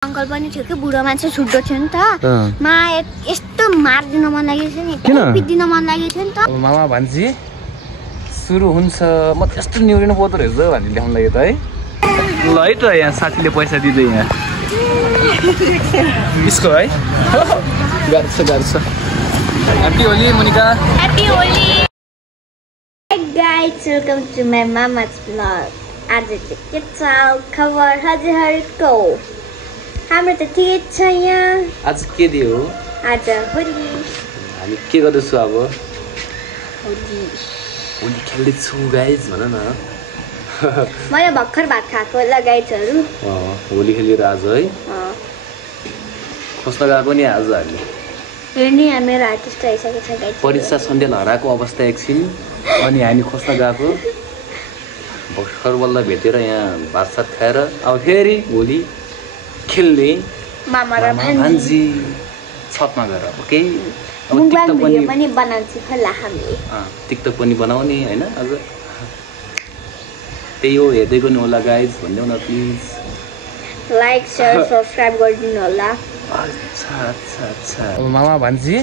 Uncle पनि थियो कि बुढो मान्छे छुट्टो थियो नि त मा यस्तो मार्दिन मन लागेछ नि पिट्दिन मन लागेछ नि त मामा भान्जी सुरु हुन्छ म त्यस्तो न्युरिनु पर्दो रहेछ भन्ने ल्याउन लाग्यो त है ल है त यहाँ साथीले पैसा दिँदै यहाँ यसको है गाह्रो छ happy Holi Monica happy Holi guys welcome to my मामा's vlog आज चाहिँ के छ खबर हजुरहरुको हाम्रो त ठिकै छ यहाँ आज के दियो आज होली हामी के गर्दैछौ अब होली खेल्दै छु गाइस भन न मैले भर्खर भात खाएको लगाइछहरू होली खेलेर आज है खोस्न गएको नि आज हामी हेर्ने मेरो आर्टिस्ट आइसकेको छ गाइस परीक्षा सन्ध्या हराएको अवस्था एकछिन अनि हामी खोस्न गएको भर्खर बल्ल भेटेर यहाँ भातसात खाएर अब फेरि होली खेल्ने मामा र भान्जी छतमा गएर ओके अब टिकटक पनि बनाउँछु होला हामीले टिकटक पनि बनाउने हैन अझ त्यही हो हेर्दै गर्नु होला गाइज भन्देऊ न प्लिज लाइक शेयर सब्स्क्राइब गरिदिनु होला अच्छा अब मामा भान्जी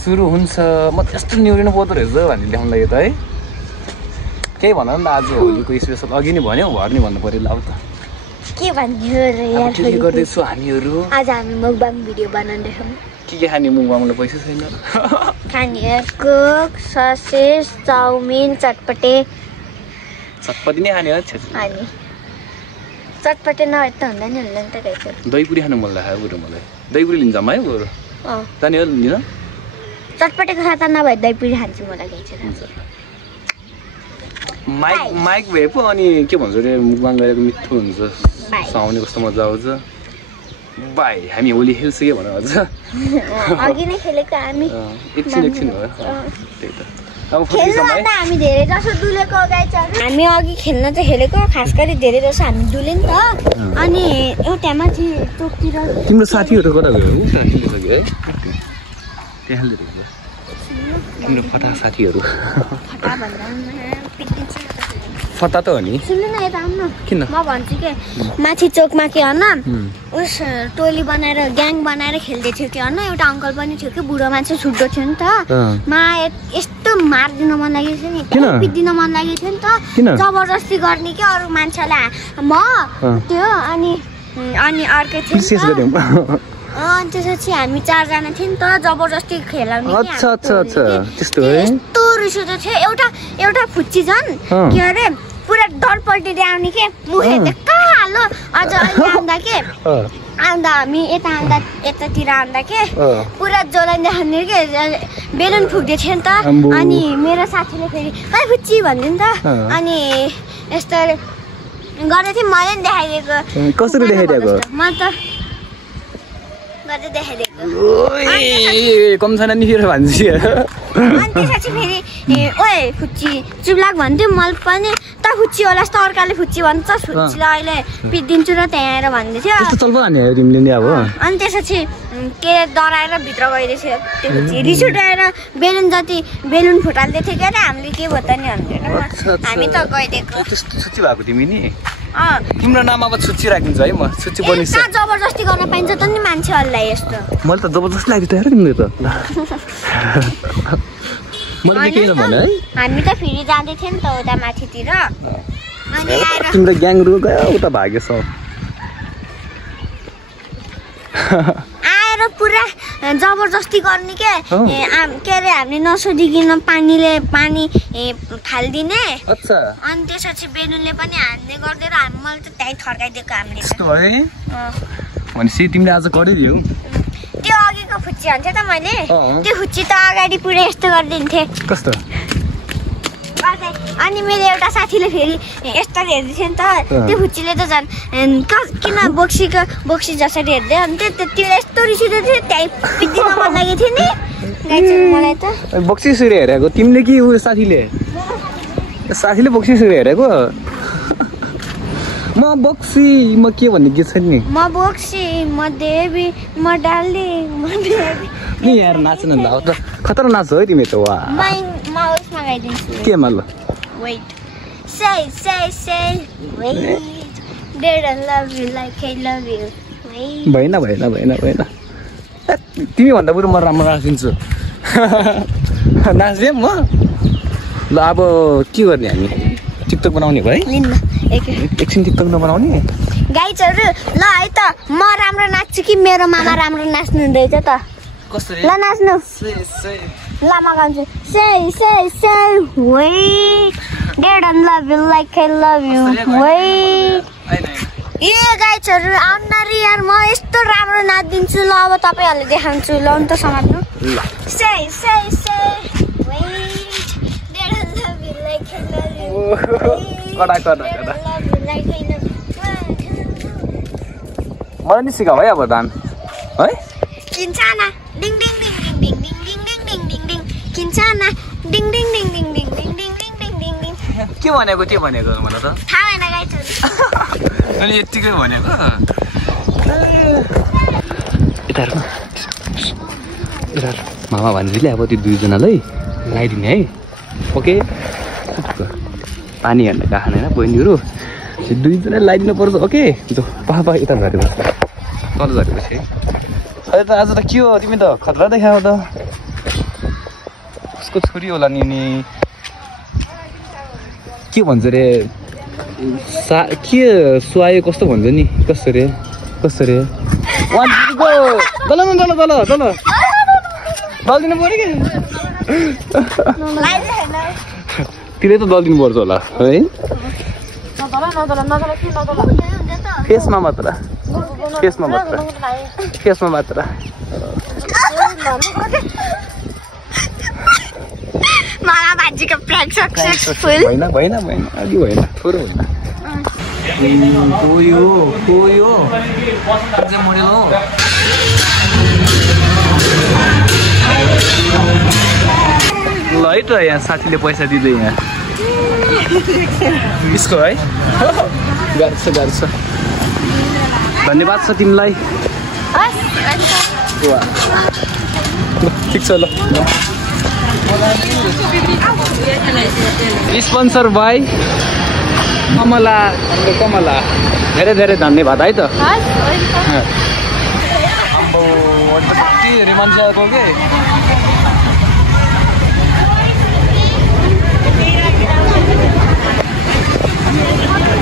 सुरु हुन्छ म त्यस्तो न्युरिनु पर्दो रहेछ भन्ने ल्याउन लाग्यो त है केही भन न आज होलीको स्पेसल अघि नै भन्यौ भर्ने भन्नु पर्यो ल अब त के भन्नु र यार के गर्दैछौ हामीहरू आज हामी मुकबाङ भिडियो बनाउँदैछौँ के खाने मुकबाङलाई पैसा छैन खाने कोक ससेज चाउमिन चटपटे नै खाने हो अनि चटपटे नभए त हुँदैन नि त गाइस दहीपुरी खानु मन लाग्यो बरु मलाई दहीपुरी लिन्छ है बरु जाने हो लिन चटपटेको साथ नभए दहीपुरी खान्छु मलाई गाइस माइक भए पो अनि के भन्छ रे मुकबाङ गरेको मिठो हुन्छ सुहाउने कस्तो मजा आउँछ बाई हामी होली खेल्छ के भन अझ अघि नै खेलेको हामी एकछिन भयो त्यही त अब खेल्नुभन्दा हामी धेरै जसो डुलेको गाइसहरु हामी अघि खेल्न चाहिँ खेलेको खास गरी धेरै जसो हामी डुले नि त अनि एउटा माथि टोकतिर तिम्रो साथीहरु कता गयो साथीले सके है त्यहाँ ले तिम्रो फटा साथीहरु फटा भन्दा फटा त हो नि सुन्नु न यता आउनु किन म भन्छु के माथि चोकमा के हन उस टोली बनाएर ग्याङ बनाएर खेल्दै थियो के हन एउटा अंकल पनि थियो कि बुढो मान्छे छुट्टो थियो नि त मा यस्तो मार्दिन मन लागेछ नि पिट्दिन मन लागेछ नि त जबरजस्ती गर्ने के अरु मान्छेलाई म त्यो अनि अर्कै थियो अनि त्यसपछि हामी 4 जना थियौं नि त जबरजस्ती खेलाउने के अच्छा त्यस्तो है यस्तो रिस उठ्यो थियो एउटा फुच्ची जन के अरे पुरा डर पल्टिदै आउने के मुखे देख्का हालो अझ आउँदा के आउँदा हामी यतातिर आउँदा के पुरा जोलाइँदै खाने के बेलुन फुक्दै थियो नि त अनि मेरो साथीले फेरि खै फुच्ची भन्दिन त अनि यस्तो गर्दै थिएँ मैले नि देखाइदिएको कसरी देखाइदिएको म त गर्दै देखाइदिएको कम छैन नि फेरि भन्छ अनि त्यसपछि फेरि ओए फुच्ची चुप लाग भन्थ्यो मैले पनि त फुच्ची होला जस्तो अर्काले फुच्ची भन्छ फुच्चीलाई अहिले पिट्दिन्छु र त्यहाँ आएर भन्दै थियो त्यस्तो चल्छ नि तिमीले नि अब अनि त्यसपछि के डराएर भित्र गइरहेछ त्यो फुच्ची रिस उठाएर बेलुन फुटाल्दै थियो के हामीले के भयो त नि भनेर हामी त गइदिएको त्यस्तो छुच्ची भएको तिमी नि तिम्रो नाम अब छुच्ची राखिन्छ है म छुच्ची बनिन्छ जबरजस्ती गर्न पाइन्छ त नि मान्छेहरुलाई यस्तो मैले त जबरजस्ती लाग्यो त हेर तिमीले त मैले के भने है हामी त फेरि जाँदै थियौं नि त उता माथितिर अनि आएर तिम्रो ग्याङ रु गयो उता भागेछ आएर पुरा जबरजस्ती गर्ने के अरे हामीले नसोधिकिन पानी फाल्दिने अच्छा अनि त्यसपछि बेलुनले पनि हान्ने गर्दै र मैले त त्यही थर्काइदिएको हामीले त्यस्तो है भनेपछि तिमीले आज गरिदियौ त्यो अघिको फुच्ची भन्छ त मैले त्यो फुच्ची त अगाडि पुरै यस्तो गरिदिन्थे कस्तो अनि मेरो एउटा साथीले फेरि यस्तो हेर्दै थियो नि त त्यो फुच्चीले त झन् किन बोक्सी जसरी हेर्दै अनि त्यो यस्तो रिसिँदै थियो त्यही पिट्दिन मन लागेको थियो नि मलाई त बोक्सी सुरे हेरेको तिमीले कि उ साथीले बोक्सी सुरे हेरेको म बोक्सी म के भन्ने गीत छ नि म बोक्सी म देवी म डाली म देवी नि यार नाच्न ल त खतरा नाच हो तिमी त वा म उसमा गाइदिन्छु के म ल weight say wait didn't love you like I love you भएन भएन भएन भएन तिमी भन्दा बरु म राम्रो नाचिदिन्छु नाच्दिएँ म ल अब के गर्ने हामी टिकटक बनाउने भयो है एकछिन टिकटक नबनाउने गाइजहरु ल है त म राम्रो नाच्छु कि मेरो मामा राम्रो नाच्नु हुँदैछ त कसरी ल नाच्नु ल म गाउँछु say wait they don't love you like I love you wait ए गाइजहरु आउनरी यार म यस्तो राम्रो नाच्दिन्छु ल अब तपाईहरुले देखाउँछु ल नि त समात्नु ल say wait they don't love you like I love you कडा मलाई नि सिकाऊ है अब दान है किन्छाना डिङ डिङ डिङ डिङ डिङ डिङ डिङ डिङ डिङ डिङ किन्छाना डिङ डिङ डिङ डिङ डिङ डिङ डिङ डिङ डिङ डिङ के भनेको मलाई त थाहा भएन गाइजहरु अनि यतिकै भनेको यता मामा भन्जीले अब त्यो दुईजनालाई लगाइदिने है ओके पानी हेर्न गएको होइन बहिनीहरू दुईजना लगाइदिनु पर्छ ओके पापा यता झरेको तल झरेपछि अहिले त आज त के हो तिमी त खतरा देखायो त उसको छोरी होला नि के भन्छ रे के सुहायो कस्तो भन्छ नि कसरी दलिदिनु पर्यो कि तिमीले त दलिदिनु पर्छ होला है फेसमा मात्र मामा बाजीको प्र्याङ्क सक्सेसफुल भएन अलि भएन थोरै भएन कोयो अझै मोडेल हो ल है त यहाँ साथीले पैसा दिँदै यहाँ यसको है गाह्रो छ धन्यवाद छ तिमीलाई ठिक छ ल स्पोन्सर बाई कमला धेरै धन्यवाद है त कति धेरै मान्छे आएको के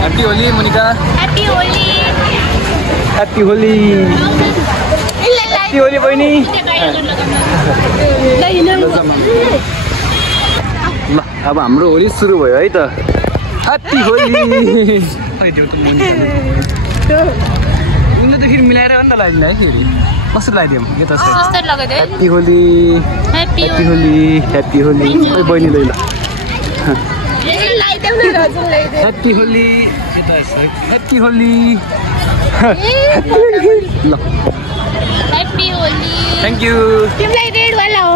happy Holi Monica happy Holi बहिनी ल अब हाम्रो होली सुरु भयो है त ह्याप्पी होली उनले त फेरि मिलाएर अन्त लगाइदिनु है फेरि कसरी लगाइदिउँ यो त ह्याप्पी होली बहिनी ल ह्याप्पी होली ल थ्याङ्क यू तिमीलाई रेड वाला हो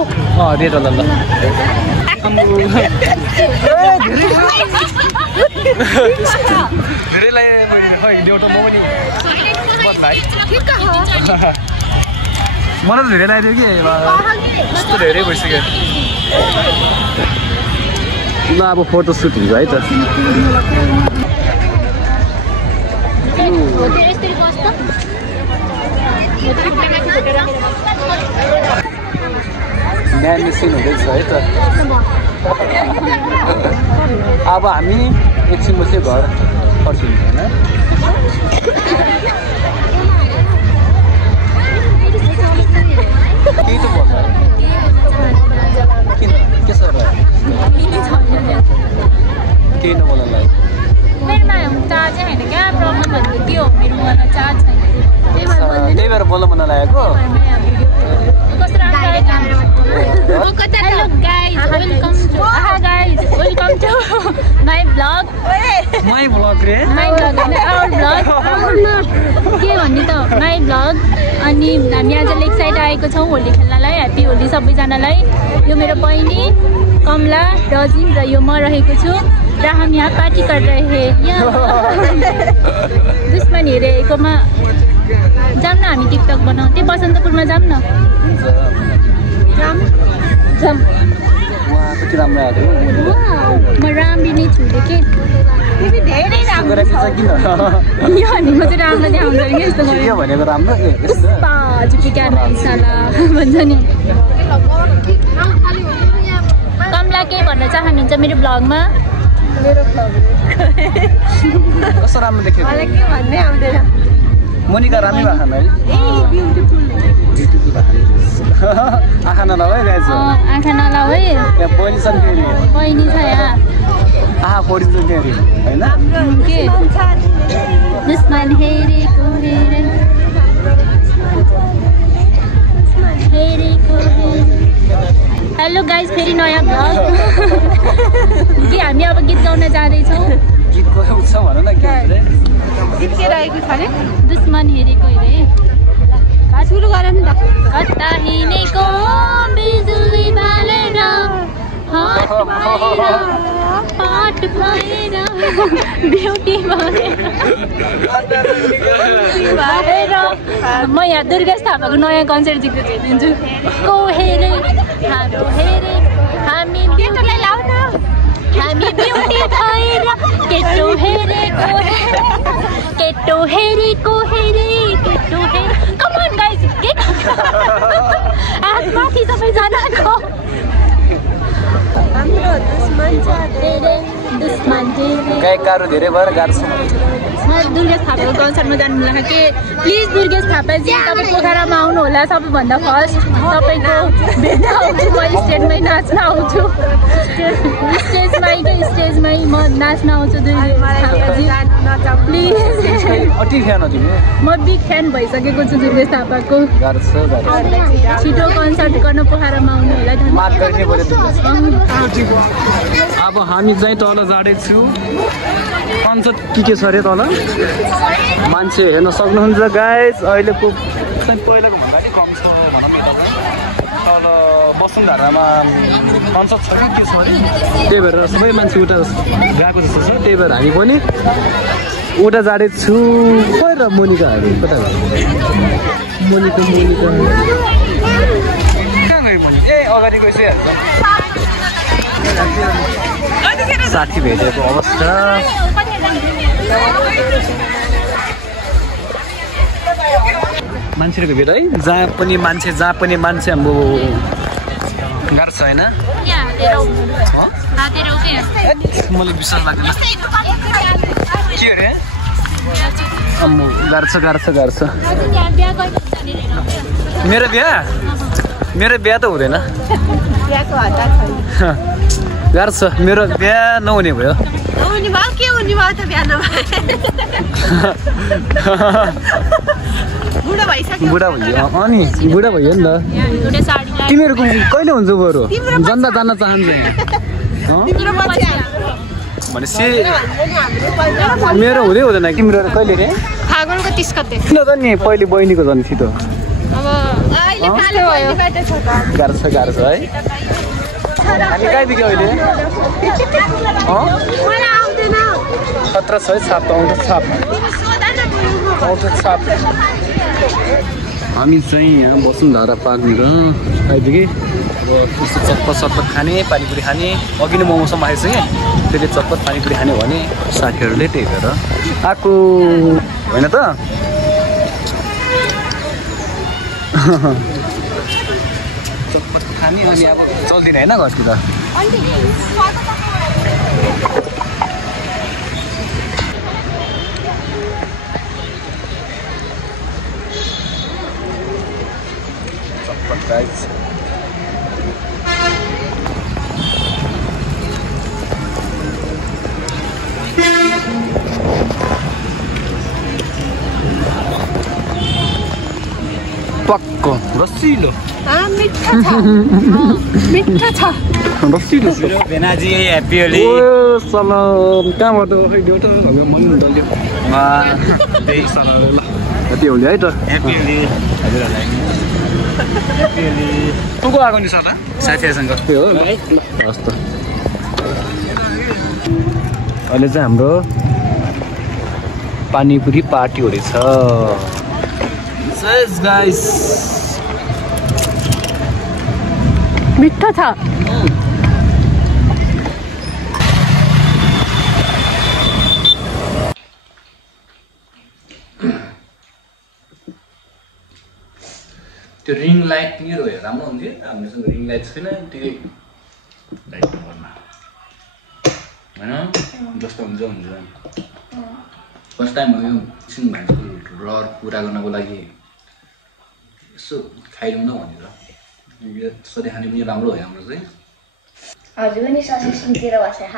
रेड वाला ल धेरैलाई मलाई त धेरै लगाइदियो कि यस्तो धेरै भइसक्यो ल अब फोटो सुट हुन्छ है त बिहान सिन हुँदैछ है त अब हामी एकछिनमा चाहिँ घर फर्किन्छ होइन केही त भन्दा किन के छ र केही नबोल्नलाई मेरोमा चार्ज होइन क्या प्रब्लम भनेको त्यो हो मेरोमा चार्ज छैन त्यही भएर बोल्न मन लागेको Hello guys, welcome to my vlog. My vlog रे our vlog. के भन्ने त my vlog. अनि हामी आज लेक साइड आएको छौँ होली खेल्नलाई ह्याप्पी होली सबैजनालाई यो मेरो बहिनी कमला रजिम र यो म रहेको छु र हामी यहाँ पार्टी कर रहे हैं दुश्मन हेरेकोमा जाम न हामी टिकटक बनाउँ त्यही बसन्तपुरमा जाम न कति राम्रो आएको म राम्री नै छु के तिमी धेरै राम्रो छ किन यो भनेको चाहिँ राम्रो देखाउँछ नि यस्तो यो भनेको राम्रो पुष्पा झुकी क्यामेरा साला भन्छ नि कमला के भन्न चाहनुहुन्छ मेरो ब्लगमा कस्तो राम्रो देख्यो मलाई के भन्नै आउँदैन मोनिका राम्रै भएको है ब्युटिफुल आँखा नलाऊ है गाइज आँखा नलाऊ है यहाँ बहिनी छन् फेरि बहिनी छ यहाँ आँखा फोडिन्छ फेरि होइन के दुश्मन हेरेको हेलो गाइज फेरि नयाँ भ्लग कि हामी अब गीत गाउन जाँदैछौँ गीत गाउँछ भन न के गीत के रहेको छ अरे दुश्मन हेरेको हेरे सुरु गर नि त कता हिँडेको बिजुली बालेर हट भएर ब्युटी भएर म यहाँ दुर्गेश थापाको नयाँ कन्सर्ट जित्नु हेरिदिन्छु को हेरे हाम्रो हेरे हामी केटोलाई लाउ न हामी ब्युटी भएर केटो हेरेको केटो हेरेको हेरे केटो हेरे कम अन गाइस के आज माथि सबैजनाको हाम्रो दुश्मन छ धेरै दुश्मन धेरै गायकहरू धेरै भएर गाह्रो छ म दुर्गेश थापाको कन्सर्टमा जानु मन लाग्छ के प्लिज दुर्गेश थापाजी तपाईँ पोखरामा आउनु होला सबैभन्दा फर्स्ट तपाईँको भेट्न आउँछु म स्टेजमै नाच्न आउँछु स्टेजमै म नाच्न आउँछु दुर्गेश थापाजी प्लिज अति फ्यान हो तिमी म बिग फ्यान भइसकेको छु दुर्गेश थापाको गाह्रो छ छिटो कन्सर्ट गर्न पोखरामा आउनु होला मात गर्ने पऱ्यो अब हामी चाहिँ तल जाँदैछु कन्सर्ट के छ अरे तल मान्छे हेर्न सक्नुहुन्छ गाइस अहिलेको चाहिँ पहिलाको भन्दा अलिक कम छ भनौँ न तल वसुन्धरामा कन्सर्ट छ कि के छ अरे त्यही भएर सबै मान्छे उता गएको जस्तो छ त्यही भएर हामी पनि उता जाँदैछु खोइ र मोनिकाहरू कता मोनिका कहाँ गयो मोनिका ए अगाडि गइसकिहाल्छ साथी भेटेको अवस्था मान्छेहरूको भेट है जहाँ पनि मान्छे हाम्रो गाह्रो छ होइन मलाई विश्वास लाग्दैन के अरे गाह्रो छ मेरो बिहा त हुँदैन गाह्रो छ मेरो बिहा नहुने भयो बुढा भइयो अनि बुढा भइयो नि त तिमीहरूको कहिले हुन्छ बरु जनता जान्न चाहन्छ भनेपछि मेरो हुँदै हुँदैन तिम्रो कहिले रे फागुनको 30 गते किन त नि पहिले बहिनीको झन् छिटो गाह्रो छ है हामी कहाँदेखि अहिले खतरा छ है छाप छाप हामी चाहिँ यहाँ वसुन्धरा पार्कतिर आइपुगेँ अब त्यस्तो चटपट खाने पानीपुरी खाने अघि नै मोमोसम्म आएछ कि त्यसले चटपट पानीपुरी खाने भने साथीहरूले त्यही भएर आएको होइन त चटपट खाने अनि अब चल्दिन होइन घरतिर चटपट गाइस पक्को रसिलो मिठो छ रसिलो भेनाजी ह्याप्पी होली सलाम कहाँबाट खै त मन डल्यो त्यही सलाम ल ह्याप्पी होली है त ह्याप्पी होली हजुरहरूलाई ह्याप्पी होली को आएको नि साथी साथीहरूसँग त्यो हो हस् त अहिले चाहिँ हाम्रो पानीपुरी पार्टी हुँदैछ गाइस मिठो छ त्यो रिङ लाइट पनि रह्यो राम्रो हुन्थ्यो हामीसँग रिङ लाइट छैन त्यही लाइट घरमा होइन जस्तो हुन्छ फर्स्ट टाइम हो यो एकछिन भान्साको रहर पुरा गर्नको लागि यसो खाइदिउँ न भनेर सधैँ खाने पनि राम्रो हो हाम्रो चाहिँ हजुर पनि ससुर सुनतिर बसेर